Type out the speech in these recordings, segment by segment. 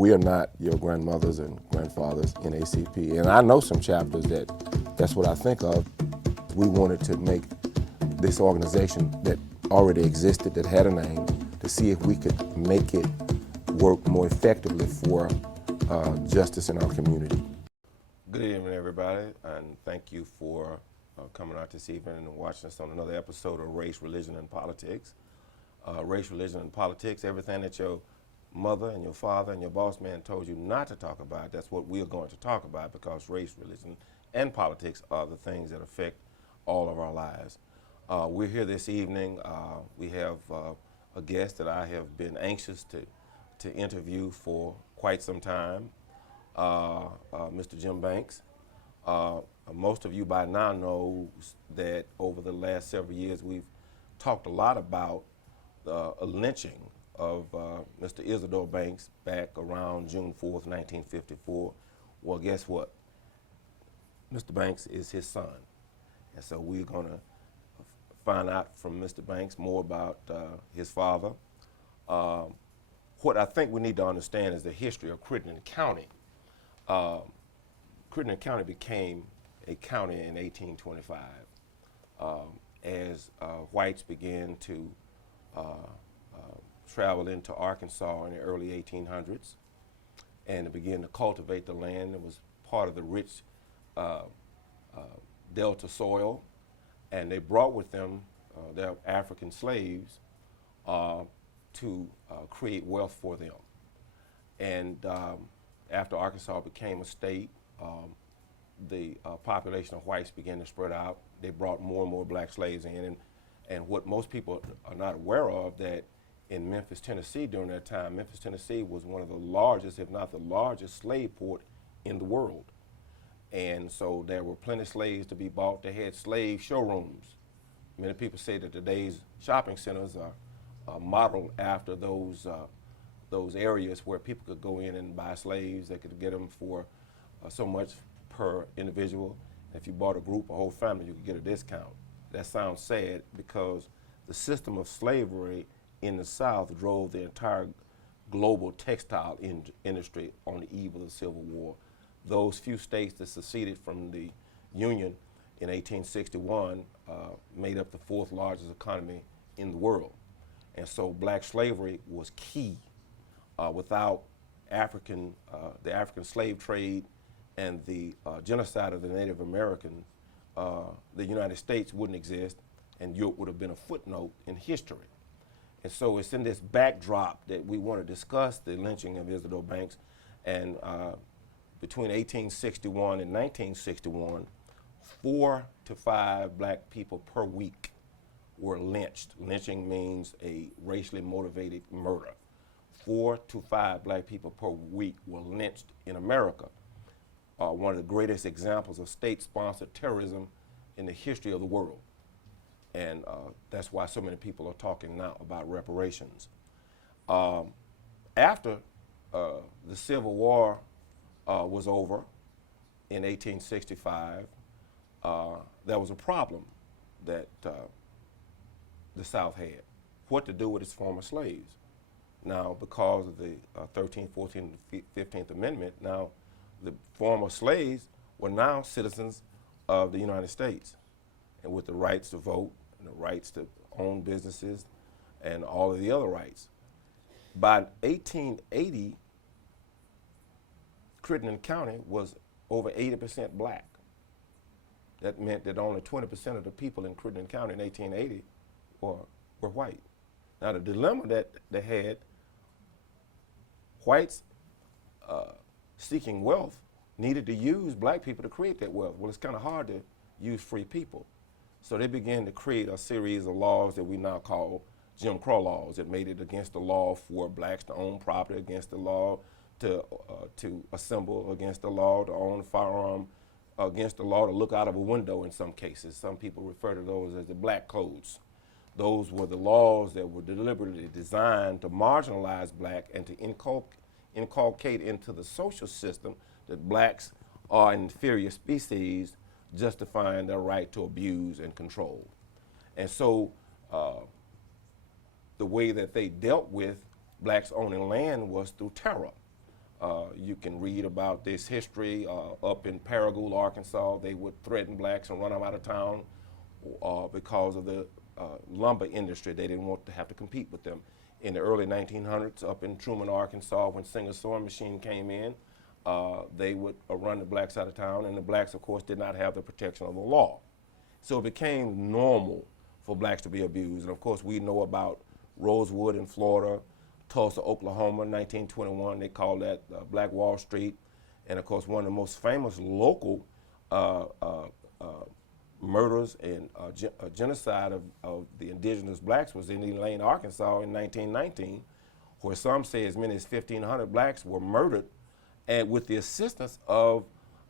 we are not your grandmothers and grandfathers in ACP. And I know some chapters that's what I think of. We wanted to make this organization that already existed, that had a name, to see if we could make it work more effectively for justice in our community. Good evening, everybody, and thank you for coming out this evening and watching us on another episode of Race, Religion, and Politics. Race, Religion, and Politics, everything that your mother and your father and your boss man told you not to talk about, that's what we're going to talk about, because race, religion, and politics are the things that affect all of our lives. We're here this evening. We have a guest that I have been anxious to interview for quite some time, Mr. Jim Banks. Most of you by now know that over the last several years we've talked a lot about a lynching of Mr. Isadore Banks back around June 4th, 1954. Well, guess what? Mr. Banks is his son. And so we're going to find out from Mr. Banks more about his father. What I think we need to understand is the history of Crittenden County. Crittenden County became a county in 1825 as whites began to travel into Arkansas in the early 1800s and began to cultivate the land. It was part of the rich delta soil, and they brought with them their African slaves to create wealth for them. And after Arkansas became a state, the population of whites began to spread out. They brought more and more black slaves in, and what most people are not aware of, that in Memphis, Tennessee during that time, Memphis, Tennessee was one of the largest, if not the largest, slave port in the world. And so there were plenty of slaves to be bought. They had slave showrooms. Many people say that today's shopping centers are modeled after those areas where people could go in and buy slaves. They could get them for so much per individual. If you bought a group, a whole family, you could get a discount. That sounds sad, because the system of slavery in the South drove the entire global textile industry on the eve of the Civil War. Those few states that seceded from the Union in 1861 made up the fourth largest economy in the world. And so black slavery was key. Without the African slave trade and the genocide of the Native Americans, the United States wouldn't exist, and Europe would have been a footnote in history. And so it's in this backdrop that we want to discuss the lynching of Isadore Banks. And between 1861 and 1961, 4 to 5 black people per week were lynched. Lynching means a racially motivated murder. 4 to 5 black people per week were lynched in America. One of the greatest examples of state-sponsored terrorism in the history of the world. And that's why so many people are talking now about reparations. After the Civil War was over in 1865, there was a problem that the South had: what to do with its former slaves. Now, because of the 13th, 14th, 15th Amendment, now the former slaves were now citizens of the United States, and with the rights to vote and the rights to own businesses and all of the other rights. By 1880, Crittenden County was over 80% black. That meant that only 20% of the people in Crittenden County in 1880 were white. Now, the dilemma that they had, whites seeking wealth needed to use black people to create that wealth. Well, it's kind of hard to use free people. So they began to create a series of laws that we now call Jim Crow laws, that made it against the law for blacks to own property, against the law to assemble, against the law to own a firearm, against the law to look out of a window in some cases. Some people refer to those as the black codes. Those were the laws that were deliberately designed to marginalize black and to inculcate into the social system that blacks are an inferior species, justifying their right to abuse and control. And so the way that they dealt with blacks owning land was through terror. You can read about this history up in Paragould, Arkansas. They would threaten blacks and run them out of town because of the lumber industry. They didn't want to have to compete with them. In the early 1900s, up in Truman, Arkansas, when Singer sewing machine came in, they would run the blacks out of town, and the blacks, of course, did not have the protection of the law. So it became normal for blacks to be abused. And of course, we know about Rosewood in Florida, Tulsa, Oklahoma, 1921. They called that Black Wall Street. And of course, one of the most famous local murders and genocide of the indigenous blacks was in Elaine, Arkansas in 1919, where some say as many as 1,500 blacks were murdered, and with the assistance of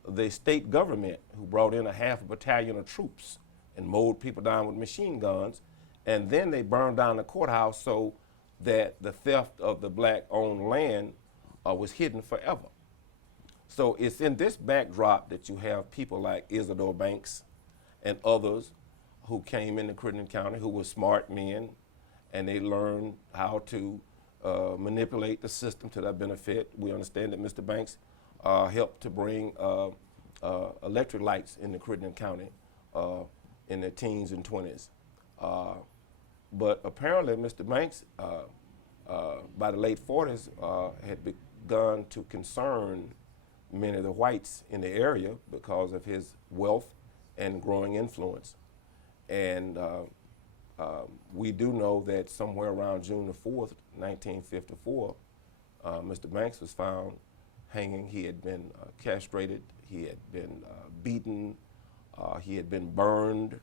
the state government, who brought in a half a battalion of troops and mowed people down with machine guns. And then they burned down the courthouse so that the theft of the black-owned land was hidden forever. So it's in this backdrop that you have people like Isadore Banks and others who came into Crittenden County who were smart men, and they learned how to manipulate the system to their benefit. We understand that Mr. Banks helped to bring electric lights into Crittenden County in the teens and 20s. But apparently Mr. Banks, by the late 40s, had begun to concern many of the whites in the area because of his wealth and growing influence. And we do know that somewhere around June the 4th, 1954, Mr. Banks was found hanging. He had been castrated, he had been beaten, he had been burned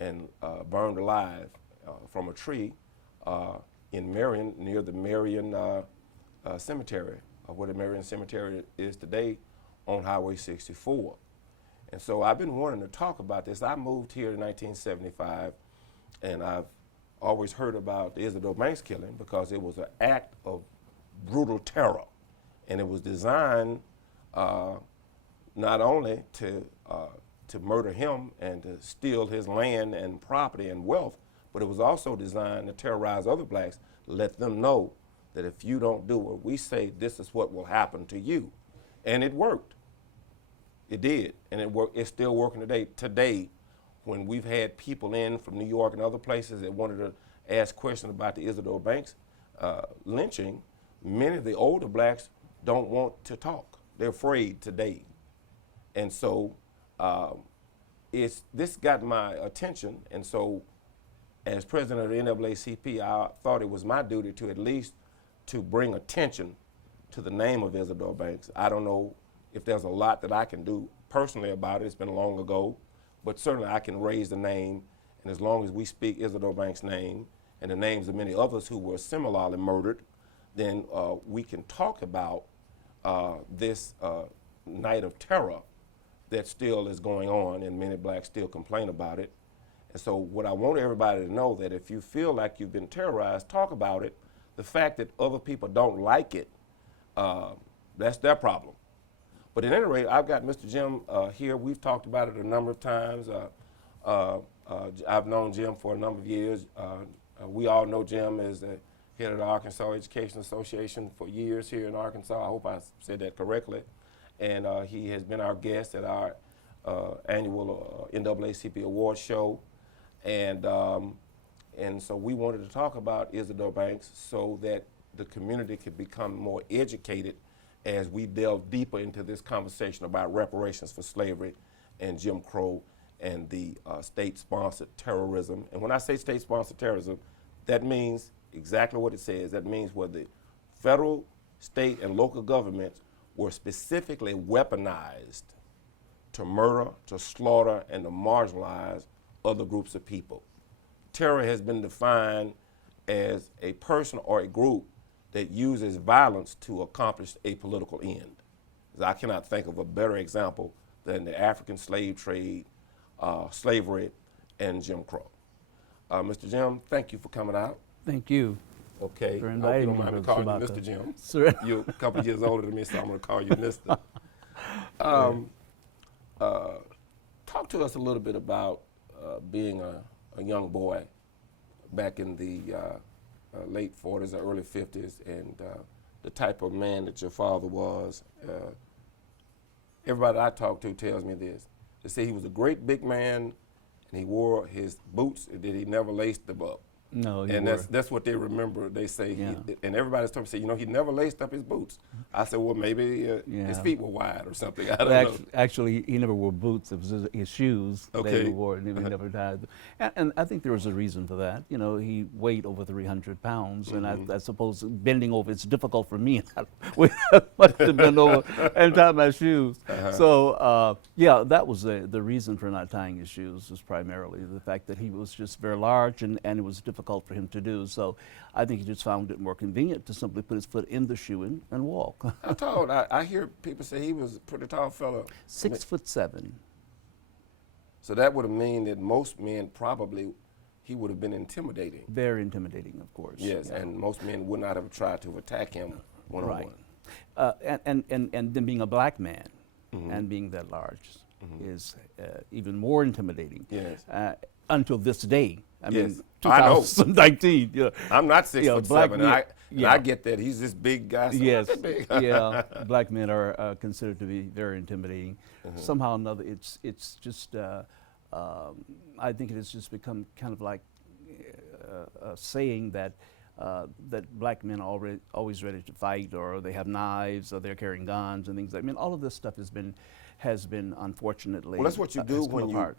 and burned alive from a tree in Marion, near the Marion cemetery, where the Marion cemetery is today on Highway 64. And so I've been wanting to talk about this. I moved here in 1975, and I've always heard about the Isadore Banks killing because it was an act of brutal terror. And it was designed not only to murder him and to steal his land and property and wealth, but it was also designed to terrorize other blacks, let them know that if you don't do what we say, this is what will happen to you. And it worked. It did, and it's still working today. Today, when we've had people in from New York and other places that wanted to ask questions about the Isadore Banks lynching, many of the older blacks don't want to talk. They're afraid today. And so this got my attention, and so as president of the NAACP, I thought it was my duty to at least to bring attention to the name of Isadore Banks. I don't know if there's a lot that I can do personally about it. It's been long ago, but certainly I can raise the name, and as long as we speak Isadore Banks' name and the names of many others who were similarly murdered, then we can talk about this night of terror that still is going on, and many blacks still complain about it. And so what I want everybody to know, that if you feel like you've been terrorized, talk about it. The fact that other people don't like it, that's their problem. But at any rate, I've got Mr. Jim here. We've talked about it a number of times. I've known Jim for a number of years. We all know Jim as the head of the Arkansas Education Association for years here in Arkansas. I hope I said that correctly. And he has been our guest at our annual NAACP Awards show. And so we wanted to talk about Isadore Banks so that the community could become more educated as we delve deeper into this conversation about reparations for slavery and Jim Crow and the state-sponsored terrorism. And when I say state-sponsored terrorism, that means exactly what it says. That means where the federal, state, and local governments were specifically weaponized to murder, to slaughter, and to marginalize other groups of people. Terror has been defined as a person or a group that uses violence to accomplish a political end. I cannot think of a better example than the African slave trade, slavery, and Jim Crow. Mr. Jim, thank you for coming out. Thank you. Okay. For inviting me, I hope you don't mind me Brother calling you Shabaka. Mr. Jim. Sir. You're a couple of years older than me, so I'm going to call you Mr. Talk to us a little bit about being a young boy back in the late 40s or early 50s and the type of man that your father was. Everybody I talk to tells me this. They say he was a great big man, and he wore his boots, and that he never laced them up. No, And that's what they remember. They say, Yeah. and everybody's telling me, say, you know, he never laced up his boots. I said, well, maybe his feet were wide or something. I don't know. Actually, he never wore boots. It was his shoes that Okay. he wore, and he never tied them. And I think there was a reason for that. You know, he weighed over 300 pounds, and I suppose bending over, it's difficult for me to bend over and tie my shoes. So, yeah, that was the reason for not tying his shoes, was primarily the fact that he was just very large, and it was difficult for him to do. So I think he just found it more convenient to simply put his foot in the shoe and walk. How tall? I hear people say he was a pretty tall fellow. 6'7". So that would mean that most men probably, he would have been intimidating. Very intimidating, of course. Yes, Yeah. and most men would not have tried to attack him one-on-one. And then being a black man and being that large is even more intimidating. Yes. Until this day. I Yes. mean, I know. 2019. Yeah. I'm not 6'7", and I get that. He's this big guy. So Yes. not that big. Yeah. Black men are considered to be very intimidating. Somehow or another, it's just. I think it has just become kind of like a saying that that black men are always ready to fight, or they have knives, or they're carrying guns and things like. I mean, all of this stuff has been unfortunately. Well, that's what you do has come when apart.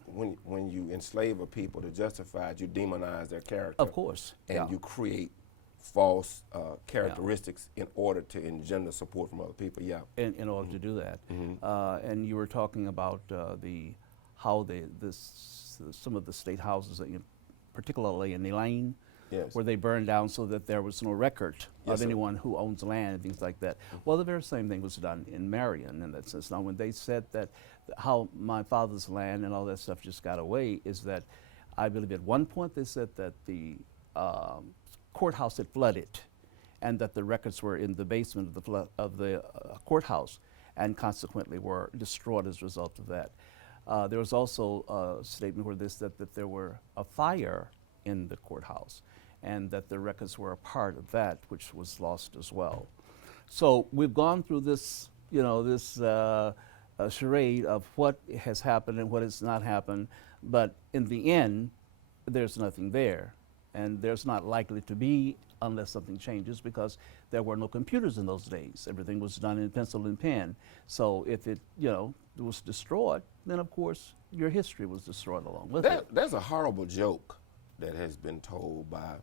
you enslave a people to justify it. You demonize their character. Of course. And Yeah. you create false characteristics in order to engender support from other people. Yeah. In order to do that. And you were talking about how some of the state houses, particularly in Elaine, Yes. where they burned down so that there was no record Yes, of sir. anyone who owns land and things like that. Well, the very same thing was done in Marion in that sense. Now, when they said that how my father's land and all that stuff just got away, is that I believe at one point they said that the courthouse had flooded, and that the records were in the basement of the courthouse, and consequently were destroyed as a result of that. There was also a statement where they said that there were a fire in the courthouse, and that the records were a part of that, which was lost as well. So we've gone through this, this charade of what has happened and what has not happened, but in the end, there's nothing there, and there's not likely to be unless something changes, because there were no computers in those days. Everything was done in pencil and pen. So if it, was destroyed, then of course your history was destroyed along with it. There's a horrible joke that has been told by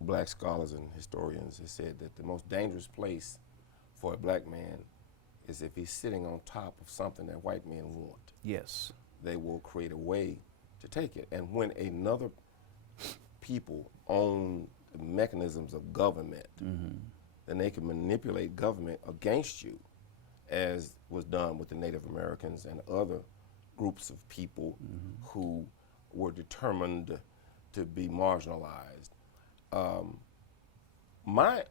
black scholars and historians. It said that the most dangerous place for a black man is if he's sitting on top of something that white men want. Yes. They will create a way to take it. And when another people own the mechanisms of government, then they can manipulate government against you, as was done with the Native Americans and other groups of people who were determined to be marginalized. My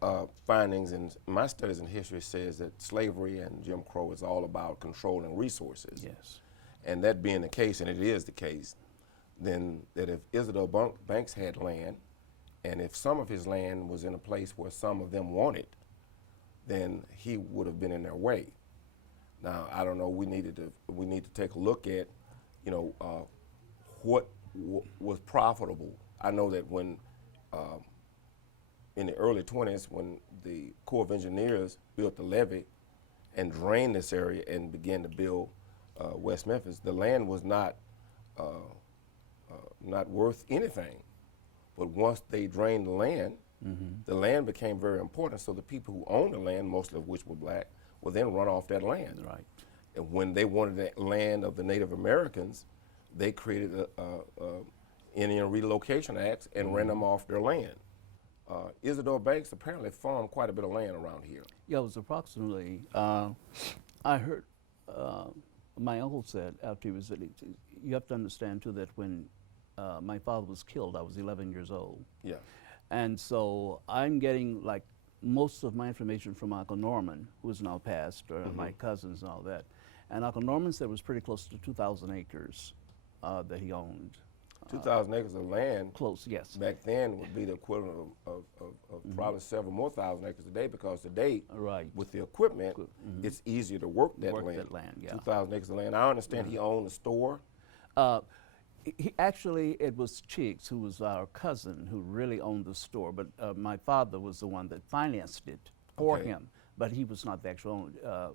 findings in my studies in history says that slavery and Jim Crow is all about controlling resources. Yes. And that being the case, and it is the case, then that if Isadore Banks had land, and if some of his land was in a place where some of them wanted, then he would have been in their way. Now, I don't know, we need to take a look at, what was profitable. I know that when, in the early 20s, when the Corps of Engineers built the levee and drained this area and began to build West Memphis, the land was not worth anything. But once they drained the land became very important, so the people who owned the land, most of which were black, would then run off that land. Right. And when they wanted the land of the Native Americans, they created Indian Relocation Acts and ran them off their land. Isadore Banks apparently farmed quite a bit of land around here. Yeah, it was approximately, I heard my uncle said after he was, you have to understand too that when my father was killed, I was 11 years old. Yeah. And so I'm getting like most of my information from Uncle Norman, who is now passed, or my cousins and all that. And Uncle Norman said it was pretty close to 2,000 acres that he owned. 2,000 acres of land Close, yes. back then would be the equivalent of probably several more thousand acres today, because today, Right. with the equipment, it's easier to work that Work land. that land, yeah. 2,000 acres of land. I understand he owned a store. Actually, it was Chiggs, who was our cousin, who really owned the store. But my father was the one that financed it for Okay. him. But he was not the actual owner.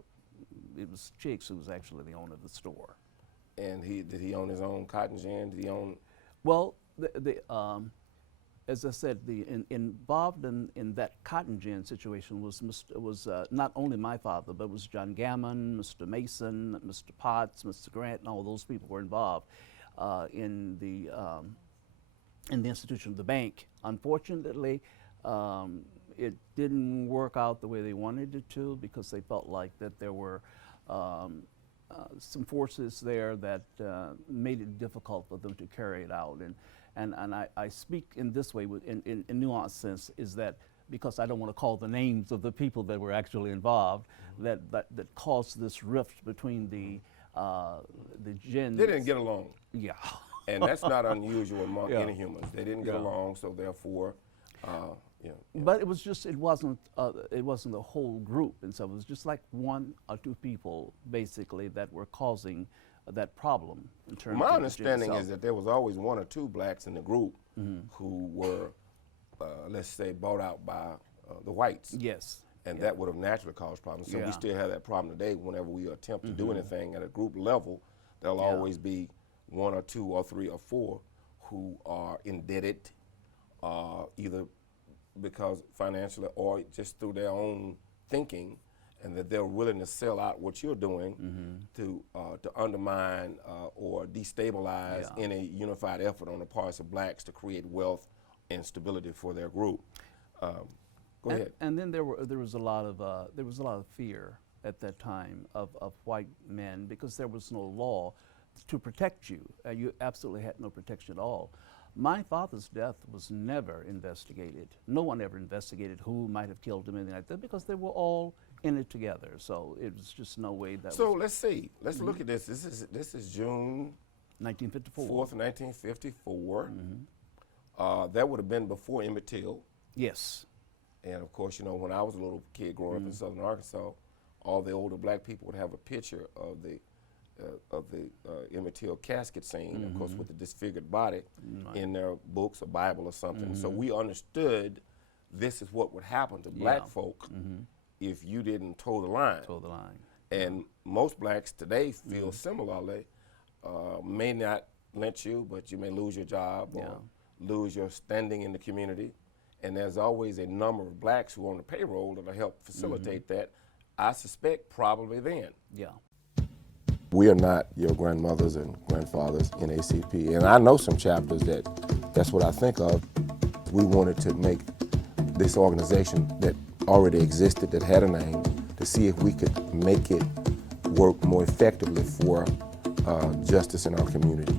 It was Chiggs who was actually the owner of the store. And did he own his own cotton gin? Did he own? Well, as I said, involved in that cotton gin situation was not only my father, but it was John Gammon, Mr. Mason, Mr. Potts, Mr. Grant, and all those people were involved in the institution of the bank. Unfortunately, it didn't work out the way they wanted it to, because they felt like that there were some forces there that made it difficult for them to carry it out. And I speak in this way, in nuanced sense, is that because I don't want to call the names of the people that were actually involved, that caused this rift between the gins. They didn't get along. Yeah. And that's not unusual among Yeah. any humans. They didn't get Yeah. along, so therefore, But it was just, it wasn't the whole group, and so it was just like one or two people basically that were causing that problem in terms My of understanding the gin is that there was always one or two blacks in the group who were, let's say, bought out by the whites. Yes. And that would have naturally caused problems. So Yeah. we still have that problem today. Whenever we attempt to do anything at a group level, there'll always be one or two or three or four who are indebted, either because financially or just through their own thinking, and that they're willing to sell out what you're doing to undermine or destabilize any unified effort on the parts of blacks to create wealth and stability for their group. Go ahead. And then there was a lot of fear at that time of white men, because there was no law to protect you. You absolutely had no protection at all. My father's death was never investigated. No one ever investigated who might have killed him, anything like that, because they were all in it together. So it was just no way that. So let's see. Let's look at this. This is June 1954. 4th, 1954. That would have been before Emmett Till. Yes. And of course, you know, when I was a little kid growing up in southern Arkansas, all the older black people would have a picture of the Emmett Till casket scene, of course, with the disfigured body in their books or Bible or something. So we understood this is what would happen to black folk if you didn't toe the line. Toe the line. And most blacks today feel similarly. May not lynch you, but you may lose your job or lose your standing in the community. And there's always a number of blacks who are on the payroll that'll help facilitate that. I suspect probably then. Yeah. We are not your grandmothers and grandfathers in ACP. And I know some chapters that's what I think of. We wanted to make this organization that already existed, that had a name, to see if we could make it work more effectively for justice in our community.